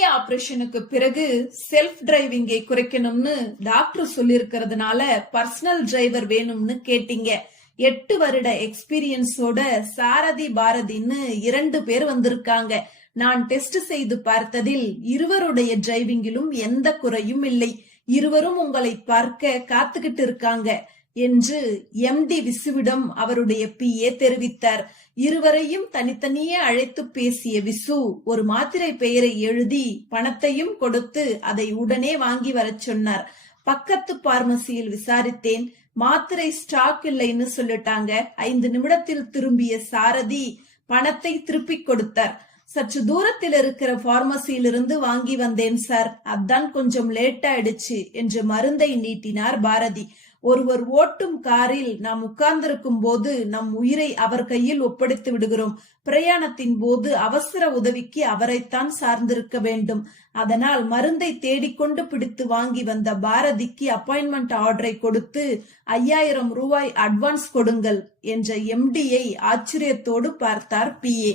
ஆபரேஷனுக்கு பிறகு செல்ஃப் டிரைவிங்கை குறைக்கணும்னு doctor சொல்லிருக்கிறதுனால personal driver வேணும்னு கேட்டீங்க. எட்டு வருட எக்ஸ்பீரியன்ஸோட சாரதி பாரதின்னு இரண்டு பேர் வந்திருக்காங்க. நான் டெஸ்ட் செய்து பார்த்ததில் இருவருடைய டிரைவிங்கிலும் எந்த குறையும் இல்லை. இருவரும் உங்களை பார்க்க காத்துக்கிட்டு இருக்காங்க. என்று எம்டி விசுவிடம் அவருடைய பிஏ தெரிவித்தார். இருவரையும் தனித்தனியே அழைத்து பேசிய விசு ஒரு மாத்திரை பெயரை எழுதி பணத்தையும் கொடுத்து அதை உடனே வாங்கி வரச் சொன்னார். பக்கத்து பார்மசியில் விசாரித்தேன். மாத்திரை ஸ்டாக் இல்லைன்னு சொல்லிட்டாங்க. ஐந்து நிமிடத்தில் திரும்பிய சாரதி பணத்தை திருப்பிக் கொடுத்தார். சற்று தூரத்தில் இருக்கிற பார்மசியிலிருந்து வாங்கி வந்தேன் சார் அதான் கொஞ்சம் லேட் ஆயிடுச்சு என்று மருந்தை நீட்டினார் பாரதி. ஒருவர் ஓட்டும் காரில் நாம் உட்கார்ந்திருக்கும் போது நம் உயிரை அவர் கையில் ஒப்படைத்து விடுகிறோம். பிரயாணத்தின் போது அவசர உதவிக்கு அவரைத்தான் சார்ந்திருக்க வேண்டும். அதனால் மருந்தை தேடிக்கொண்டு பிடித்து வாங்கி வந்த பாரதிக்கு அப்பாயின்மெண்ட் ஆர்டரை கொடுத்து ஐயாயிரம் ரூபாய் அட்வான்ஸ் கொடுங்கள் என்ற எம்டியை ஆச்சரியத்தோடு பார்த்தார் பிஏ